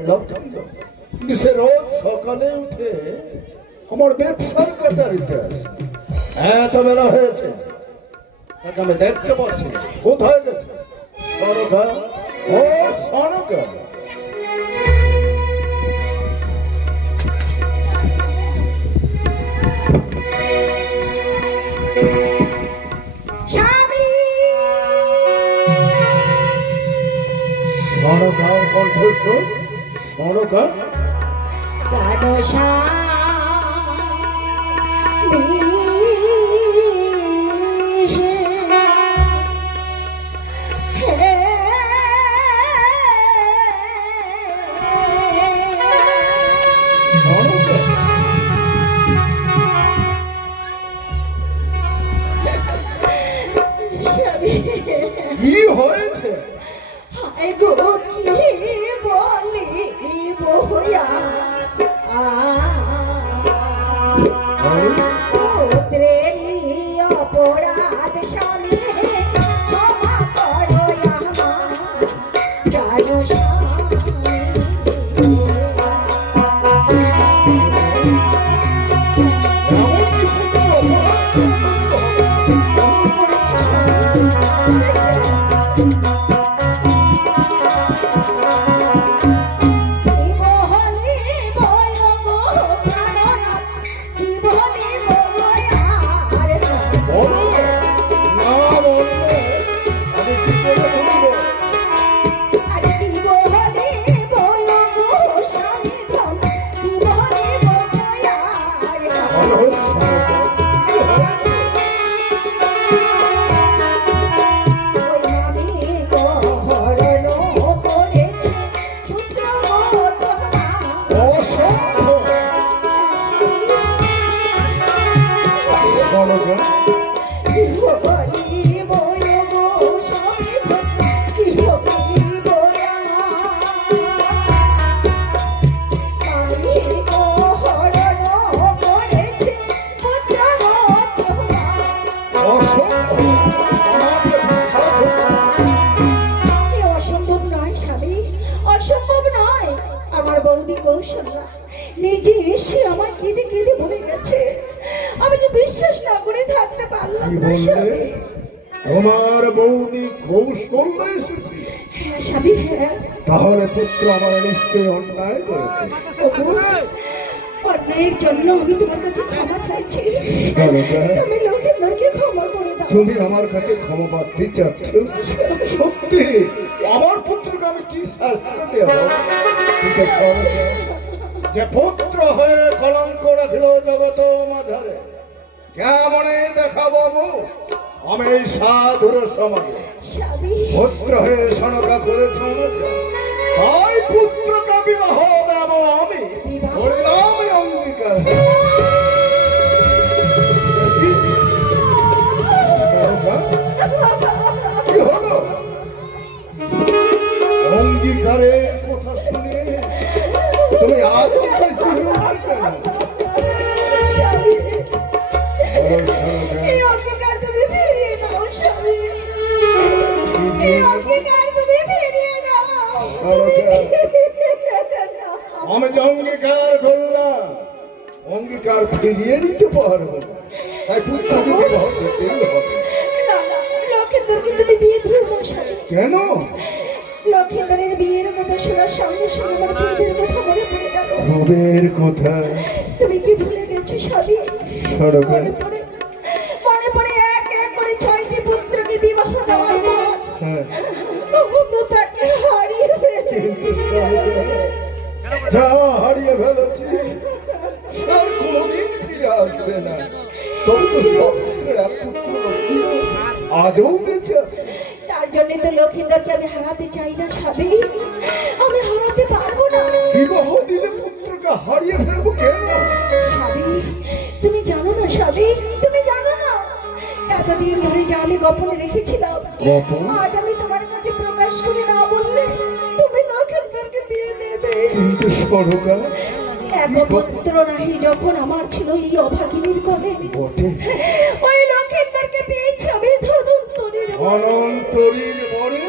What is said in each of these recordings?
কিন্তু সে রোজ সকালে উঠে আমার ব্যবসার কাছারিতে আসে। এত বেলা হয়েছে তাকে আমি দেখতে পাচ্ছি কোথায় গেছে? সরকা ও সরকা স্বামী! সরকা কণ্ঠস্বর। সরকা প্রাণ নিশ্চয় অন্যায় করেছে। অন্যায়ের জন্য আমি তোমার কাছে ক্ষমা চাইছি। সরকার। তুমি ক্ষমা করে দাও। তুমি আমার কাছে ক্ষমা প্রার্থী চাচ্ছ। সত্যি আমার পুত্রকে আমি কি শাস্তি দেব? কিসের যে পুত্র হয়ে কলঙ্ক রাখিল জগত মাঝারে কেমনে দেখাবো? আমি সাধুর সমাজে পুত্র হয়ে সনকা করেছ তাই পুত্রকে বিবাহ দেব আমি করলাম অঙ্গীকার। কি হলো? কথা শুনে তুমি আজ স্বামী অঙ্গীকার ফিরিয়ে নিতে পারব না। তাই পুত্রকে বিবাহ হবে। তুমি বিয়ে দিও না স্বামী। কেন? লক্ষিন্দরের বিয়ের কথা শোনার সঙ্গে সঙ্গে আমার পূর্বের কথা মনে পড়ে গেল। রবের কথা? তুমি কি ভুলে গেছো স্বামী? মনে পড়ে মনে পড়ে এক এক করে ছয়টি পুত্রকে বিবাহ দেওয়ার পর হ্যাঁ। কখনো তাকে হারিয়ে ফেলেছি। যা হারিয়ে আসবে না। তবে তো সব এক পুত্র আজও বেঁচে আছে। তার জন্য তো লক্ষিন্দরকে আমি হারাতে চাই না স্বামী। আমি হারাতে পারব না। বিবাহ দিলে পুত্রকে হারিয়ে ফেলব কেন? স্বামী তুমি জানো না স্বামী তুমি জানো না। এতদিন ধরে যা আমি গোপনে রেখেছিলাম আজ আমি তোমার কাছে প্রকাশ করে না বললে তুমি লক্ষিন্দরকে বিয়ে দেবে। কিন্তু সরকার নাহি যখন আমার ছিল এই অভাগিনীর কোলে। ওই লক্ষিন্দরকে পেয়েছি আমি ধনন্তরীর অনন্তরীর বরে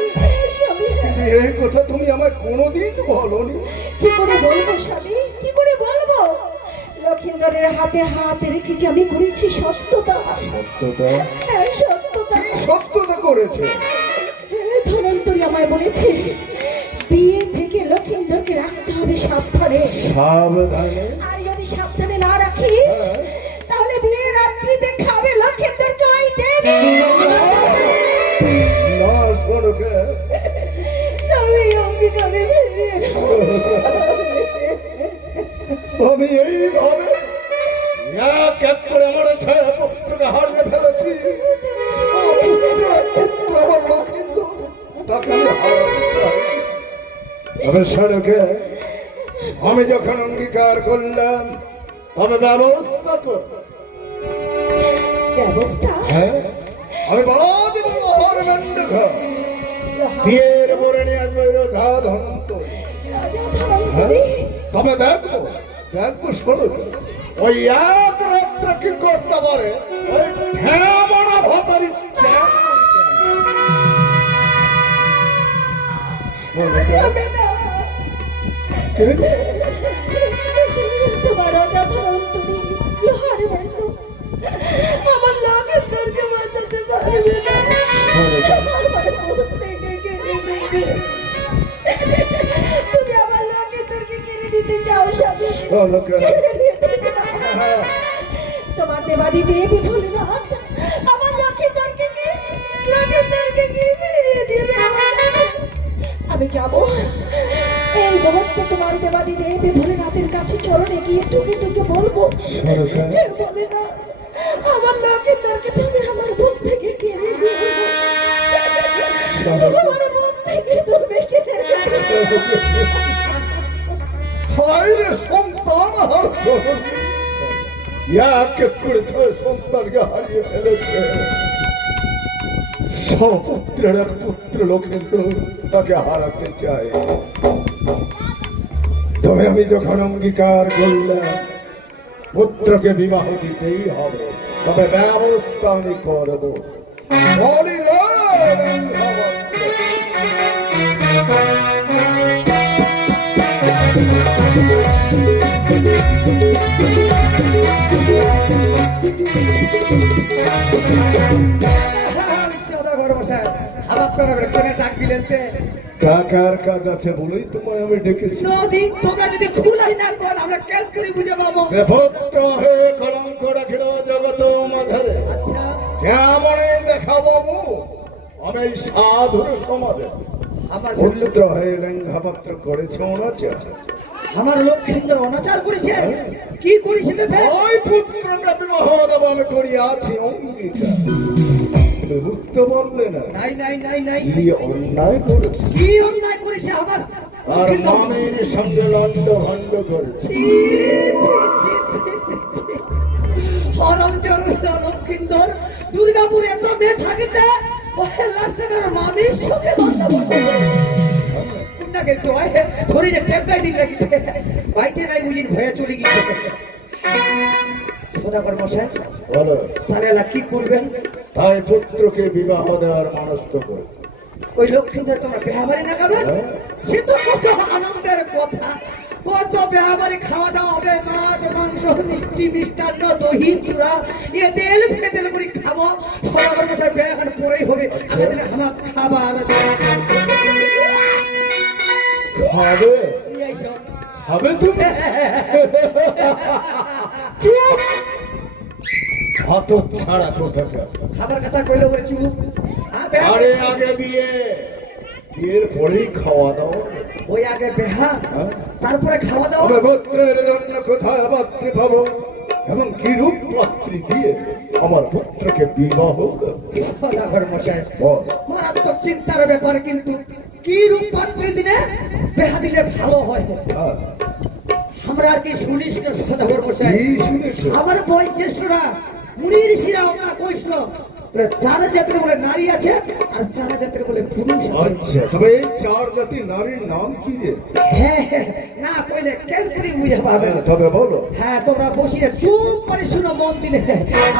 এই কথা তুমি আমায় কোনোদিন বলনি। কি করে বলব স্বামী? কি করে বলব? লক্ষিন্দরের হাতে হাত রেখে যে আমি করেছি সত্যতা। সত্যতা? হ্যাঁ, সত্যতা। সত্যতা করেছে? ধনন্তরী আমায় বলেছে বিয়ে থেকে লক্ষিন্দরকে রাখতে হবে সাবধানে। সাবধানে? সাবধানে না রাখি। তাহলে বিয়ে রাত্রিতে খাবে লক্ষিন্দরকে ওই দেবে না শোনকে তবে ফিরিয়ে দেবো। আমি এইভাবে এক এক করে আমার ছয় পুত্রকে হারিয়ে ফেলেছি পুত্র আমার লক্ষিন্দ তাকে আমি হারাতে আমি যখন অঙ্গীকার করলাম তবে ব্যবস্থা কর। ব্যবস্থা? হ্যাঁ? আমি বলা দিব লোহার দণ্ড ঘর। বিয়ের পরে নিয়ে আসব রোজা ধন্ত তবে দেখব দেখব শোনো। ওই এক রাত্র কি করতে পারে? ওই ঠ্যামনা ভাতারি চ্যাম না আমার মন থেকে কেড়ে। তুমি নিতে চাও স্বামী কেড়ে নিতে চাও। তোমার দেবাদি দেবী ভোলেনাথ আমার কি লক্ষিন্দরকে কি ফিরিয়ে দিবে আমার আমি যাব এই মুহূর্তে তোমার দেবাদি দেবী ভোলেনাথের কাছে চরণে গিয়ে টুকে টুকে বলব হে ভোলেনাথ এক এক সন্তানকে হারিয়ে ফেলেছে। সপুত্রের এক পুত্র তাকে হারাতে চায়। তবে আমি যখন অঙ্গীকার করলাম, পুত্রকে বিবাহ দিতেই হবে, তবে ব্যবস্থা আমি করব। টাকার কাজ আছে বলেই তোমায় আমি ডেকেছি। নদী তোমরা যদি খুলাই না কর আমরা কেন করে বুঝে পাবো? পুত্র হয়ে কলঙ্ক রাখিল জগত মাঝারে। আচ্ছা। কেমনে দেখাবো আমি সাধুর সমাজে আমার পুত্র হয়ে লেঙ্ঘাপত্র করেছে আমার লক্ষ্মীন্দর অনাচার করেছে কি করেছে ওই পুত্রকে বিবাহ দেব আমি করিয়াছি অঙ্গীকার। বুঝতে পারলে না। নাই নাই নাই নাই। কি অন্যায় করেছে? কি অন্যায় করেছে আমার? আর মামের সঙ্গে লন্ড ভণ্ড করেছে। হরম লক্ষ্মীন্দর। দুর্গাপুরে এত মেয়ে থাকিতে লাস্টে মেরে মামির সঙ্গে লন্ডা বন্ধ কোনটা তো টেপটাই দিন নাকি বাইতে নাই বুঝিন ভয়ে চলে গিয়েছে। সদাগর মশাই বলো। তাহলে এলা কি করবেন? তাই পুত্রকে বিবাহ দেওয়ার মনস্থ করেছে। ওই লক্ষ্মীন্দর তোমরা বেহাবারি না খাবে? হ্যাঁ। সে তো কত আনন্দের কথা। কত বেহাবারি খাওয়া দাওয়া হবে মাছ মাংস মিষ্টি মিষ্টান্ন দহি চূড়া। এ তেল ফেটেল করে খাব। মশাই পরেই হবে। আমার খাবার। হবে? হবে তুমি হত ছাড়া কোথাকার খাবার কথা কইলে বলে চুপ। আর আগে বিয়ে। বিয়ের পরেই খাওয়া দাওয়া ওই আগে বেহা হ্যাঁ? তারপরে খাওয়া দাওয়া পুত্রের জন্য কোথায় পাত্রী পাবো এবং কি রূপ পাত্রী দিয়ে আমার পুত্রকে বিবাহ? সদাগর মশাই। মারাত্মক চিন্তার ব্যাপার কিন্তু। কি রূপ পাত্রী দিনে বেহা দিলে ভালো হয়? আমরা আর কি শুনিস না সদাগর মশাই আমার বয়োজ্যেষ্ঠরা মুনির ঋষিরা আমরা কইছিল চার জাতের বলে নারী আছে আর চার জাতের বলে পুরুষ আছে। আচ্ছা তবে এই চার জাতি নারীর নাম কি রে? হ্যাঁ হ্যাঁ, না কইলে কেন করে বুঝে পাবে হ্যাঁ, তবে বলো। হ্যাঁ তোমরা বসিয়ে চুপ করে শুনো মন দিলে।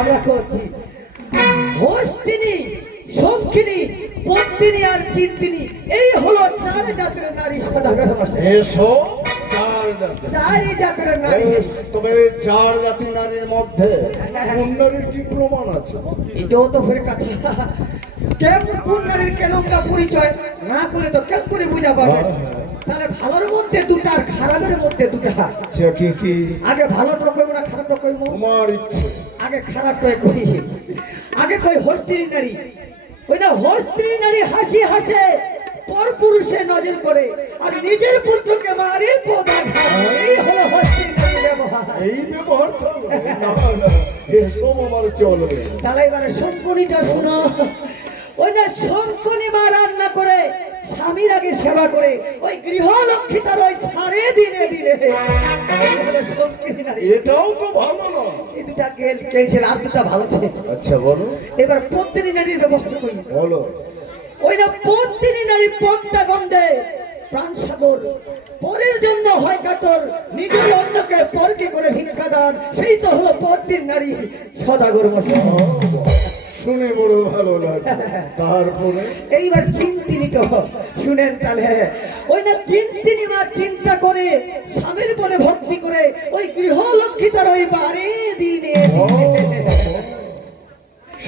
আমরা করছি। হস্তিনী শঙ্খিনী পত্তিনী আর চিন্তিনী। এই হলো চার জাতের নারী মশাই এসো জাতি চারি জাতের নারী। তবে চার জাতি নারীর মধ্যে নারীর কি প্রমাণ আছে? এটাও তো ফের কথা। কেমন কোন নারীর কেনকা পরিচয় না করে তো কেমন করে বুঝা পাবে। তাহলে ভালোর মধ্যে দুটা আর খারাপের মধ্যে দুটা আচ্ছা কি কি? আগে ভালোটা কইব না খারাপটা কইব তোমার ইচ্ছে। আগে খারাপটাই কই আগে কই হস্তির নারী ওই হস্ত্রী নারী হাসি হাসে পর পুরুষে নজর করে আর নিজের পুত্রকে মারে পোদা এই হলো হস্ত্রী নারী ব্যবহার। এই ব্যবহার এসব আমার চলবে। তাহলে এবারে শঙ্কনিটা শুনো। ওই না শঙ্কনি মা রান্না করে স্বামীর আগে সেবা করে ওই গৃহলক্ষ্মী তার ওই ছাড়ে দিনে দিনে। এটাও তো ভালো না। এই দুটা কেছিল আর দুটা ভালো ছিল। আচ্ছা বলো। এবার নারীর করি। বলো। ওই না পত্নী নারী পদ্মা গন্ধে প্রাণ সাগর। পরের জন্য হয় কাতর নিজের অন্যকে পরকে করে ভিক্ষা দান। সেই তো হলো পত্নীর নারী সদাগর মশাই। তারপরে এইবার চিন্তিনি তো শুনেন তাহলে। ওই না চিন্তিনি মা চিন্তা করে স্বামীর বলে ভক্তি করে ওই গৃহলক্ষ্মী তার ওই বারে দিনে।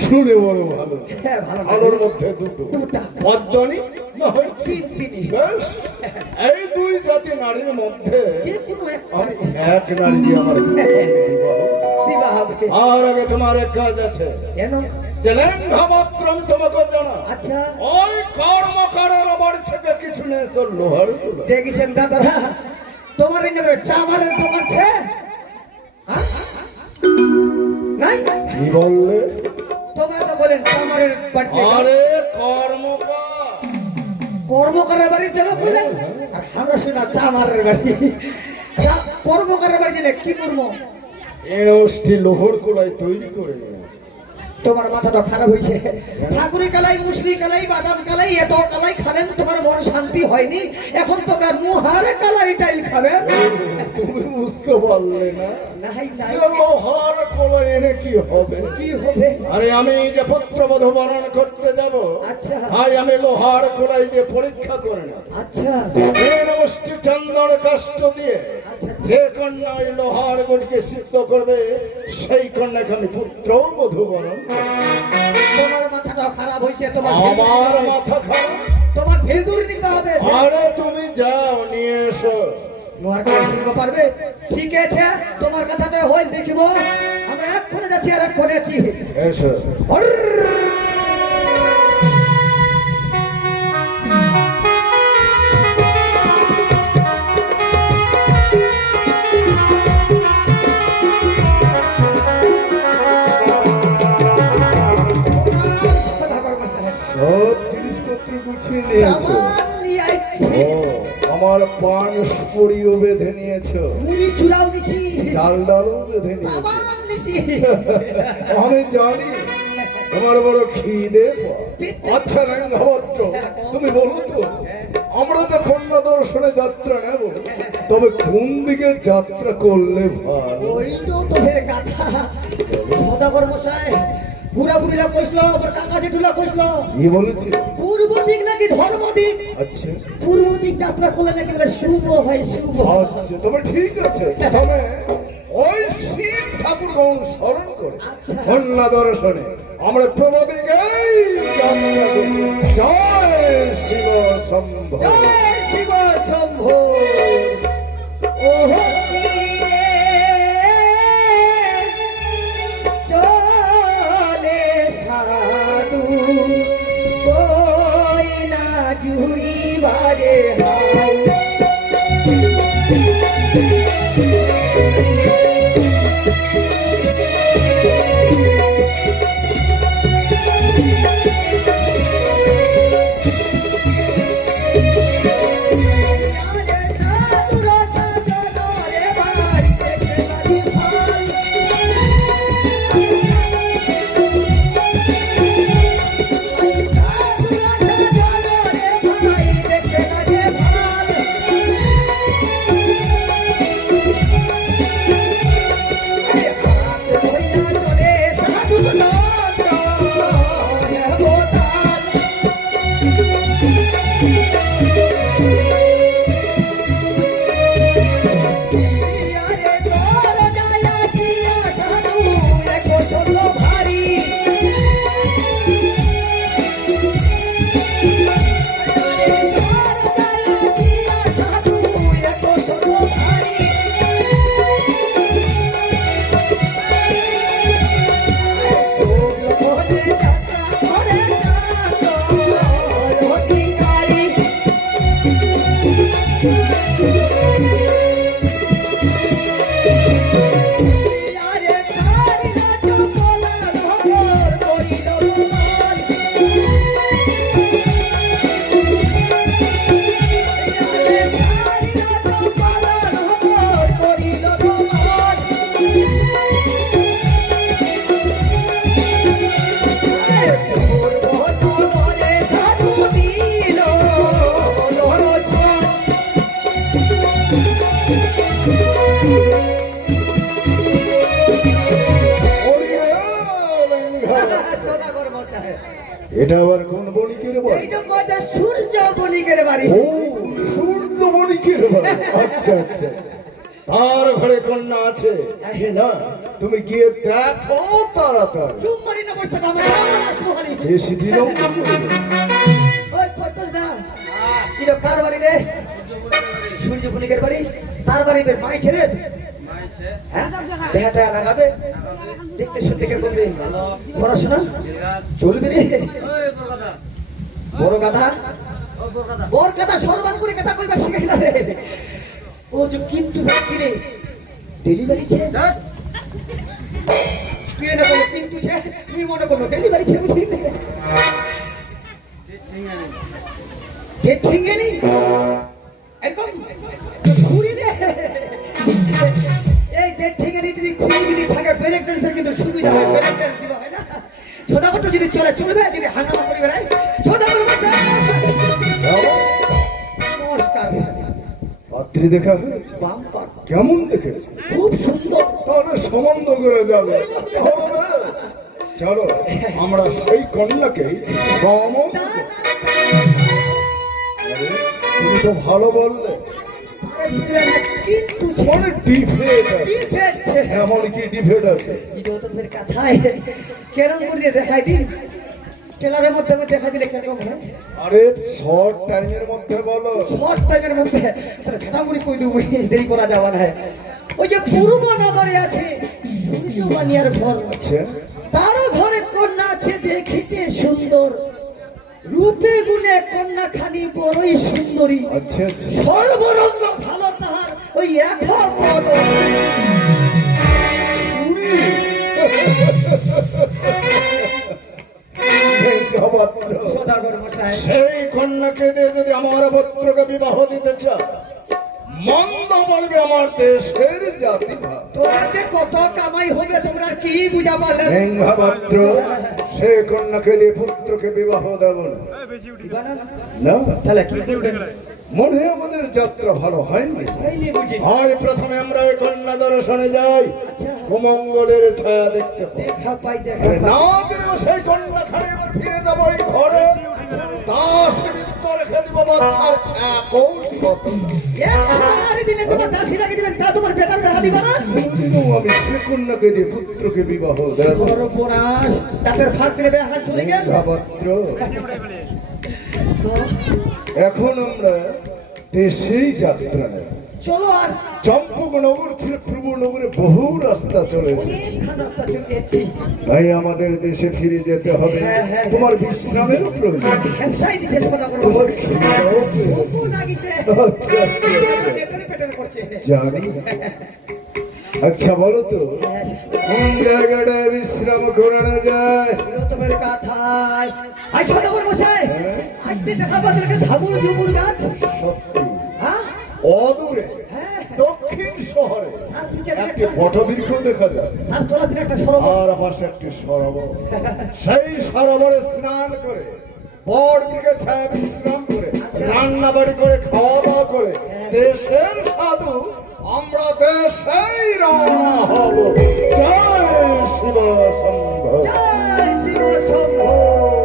শুনে বড় ভালো। হ্যাঁ। আলোর মধ্যে দুটো। পদ্মনি চিন্তিনি। এই দুই জাতি নারীর মধ্যে আমি এক নারী দিয়ে আমার আর আগে তোমার এক কাজ আছে। কেন? তোমাকে জানা। আচ্ছা। ওই কর্মকারের বাড়ি থেকে কিছু নেই তোর লোহার দেখেছেন দাদারা তোমার নেবে চামারের দোকান ছে? নাই? কি বললে? তোমরা তো বলেন চামারের বাড়িতে যাও। আরে কর্মকার। কর্মকারের বাড়ি যাবে বললেন? আর আমরা শোনা চামারের বাড়ি। কর্মকারের বাড়ি গেলে কি করব লোহর কোলাই তৈরি করে তোমার মাথাটা খারাপ হয়েছে। ঠাকুরি কালাই মুসলি কালাই বাদাম কালাই এত কালাই খালেন তোমার মন শান্তি হয়নি। এখন তোমরা মুহারে কালাই টাইল খাবেন তুমি বুঝতে পারলে না লোহার কোলাই এনে কি হবে? কি হবে? আরে আমি যে পুত্রবধূ বরণ করতে যাব আচ্ছা। আমি লোহার কোলাই দিয়ে পরীক্ষা করে না আচ্ছা। মুষ্টি চন্দন কাষ্ট দিয়ে আচ্ছা। যে কন্যা ওই লোহার গুটিকে সিদ্ধ করবে সেই কন্যাকে আমি পুত্র বধু বরণ তোমার মাথাটা খারাপ হয়েছে তোমার আমার মাথা খারাপ। তোমার ভেদুর নিতে হবে। আরে তুমি যাও নিয়ে এসো। লোহার পারবে ঠিক আছে তোমার কথাটা হয় দেখিব। আমরা এক করে যাচ্ছি আর এক করে আছি এসো গুছিয়ে নিয়েছো? আমার পান সুপড়িও বেঁধে নিয়েছো। চাল ডালও বেঁধে নিয়েছো। আমি জানি তোমার বড় খিদে আচ্ছা রাঙ্গাভদ্র তুমি বলো তো আমরা তো কন্যা দর্শনে যাত্রা নেব তবে কোন দিকে যাত্রা করলে ভালো? ওইটাও তো ফের কথা। সদাগর মশাই বুড়া বুড়িরা কইছিল আবার কাকা জেঠুলা কইছিল কি বলেছি? পূর্ব দিক নাকি ধর্ম দিক আচ্ছা। পূর্ব দিক যাত্রা করলে নাকি শুভ হয় শুভ। আচ্ছা তবে ঠিক আছে প্রথমে ওই শিব ঠাকুর স্মরণ করে কন্যা দর্শনে আমরা প্রমদিকেই যাত্রা জয় শিব শম্ভ। জয় শিব শম্ভু। ওহো। এটা আবার কোন বণিকের বাড়ি? এইটা কথা সূর্য বণিকের বাড়ি। ও সূর্য বণিকের বাড়ি। আচ্ছা আচ্ছা তার ঘরে কন্যা আছে। কি না? তুমি গিয়ে দেখো তাড়াতাড়ি। চুম্বরি না বসে থাকো, আমরা আসব খালি। বেশি দিনও ওই পটল দা, কিরম কার বাড়ি রে? সূর্য বণিকের বাড়ি। তার বাড়ি মাই ছেড়ে হ্যাঁ? দেহাটা লাগাবে দেখতে শুনতে কে বলবে পড়াশোনা? চলবে রে? বড় গাধা বড় কথা? সরবান করে কথা কইবা শিখাই না রে। ও যে কিন্তু ব্যক্তি রে। ডেলিভারি ছে তুই না বলে কিন্তু ছে তুমি মনে করো ডেলিভারি ছে বুঝলি যে ঠিঙ্গে নি। একদম ঘুরি রে। এই যে যদি ঘুরি যদি থাকে ব্রেক ডান্সের কিন্তু সুবিধা হয় ব্রেক ডান্স দিবা হয় না? সদাগত যদি চলে চলবে যদি হাঙ্গামা করি বেড়াই সদাগর নমস্কার। পাত্রী দেখা হয়েছে। বাম্পার। কেমন দেখেছে? খুব সুন্দর। তাহলে সম্বন্ধ করে যাবে। চলো আমরা সেই কন্যাকে সম্বন্ধ আরে, তুমি তো ভালো বললে। ভিতরে কিন্তু অনেক ডিফেট আছে ডিফেক্ট এমন কি ডিফেট আছে ইদোতনের কথায় কেরম করে দেখাই দিন টেলারের মধ্যে দেখাই দিলে কেরকম হয় আরে শর্ট টাইমের মধ্যে বলো শর্ট টাইমের মধ্যে তাহলে ঝাঁটাগুড়ি কই দেবো দেরি করা যাওয়া না ওই যে পূর্ব নগরে আছে সূর্যবানিয়ার ঘর আচ্ছা তারও ঘরে কন্যা আছে দেখিতে সুন্দর রূপে গুণে কন্যা খানি বড়ই সুন্দরী আচ্ছা সর্বরঙ্গ ওই। সদাগর মশাই। সেই কন্যাকে দিয়ে যদি আমার পুত্রকে বিবাহ দিতে চায় মন্দ বলবে আমার দেশের জাতি তোমার যে কত কামাই হবে তোমরা কি বুঝা পারলে ভেঙ্গভদ্র সে কন্যাকে দিয়ে পুত্রকে বিবাহ দেব না। তাহলে কি? মনে আমাদের যাত্রা ভালো হয়নি? হয় প্রথমে আমরা কন্যা দর্শনে যাই। আচ্ছা। কুমঙ্গলের ছায়া দেখতে পাই। না দিলেও সেই কন্যা খানে এবার ফিরে যাব ওই ঘরে। দাস বৃত্ত রেখে দিব বাচ্চার পুত্রকে বিবাহ দেব। দাঁতের ফাঁক দিলে হাত চলে গেল। এখন আমরা দেশেই যাত্রা নেব। চলো আর চম্পকনগর থেকে পূর্বনগরে বহু রাস্তা চলে তাই আমাদের দেশে ফিরে যেতে হবে। হ্যাঁ, হ্যাঁ। তোমার প্রয়োজন। করব তোমার। খুব লাগিছে আচ্ছা, আচ্ছা, জানি। আচ্ছা বলো তো। বিশ্রাম করানো যায়। তোমার কথায়। আই হ্যাঁ? আজকে দেখা পাচ্ছেন একটা ঝাবুর ঝুবুর গাছ? সত্যি। হ্যাঁ? অদূরে হ্যাঁ। দক্ষিণ শহরে। একটি বটবৃক্ষ দেখা যাচ্ছে আর পাশে একটি সরোবর। সেই সরোবরে স্নান করে বট দিকে ছায়া বিশ্রাম করে রান্না বাড়ি করে খাওয়া দাওয়া করে দেশের সাধু আমরা দেশেই রওনা হব জয় শিব শম্ভ জয় শিব শম্ভো।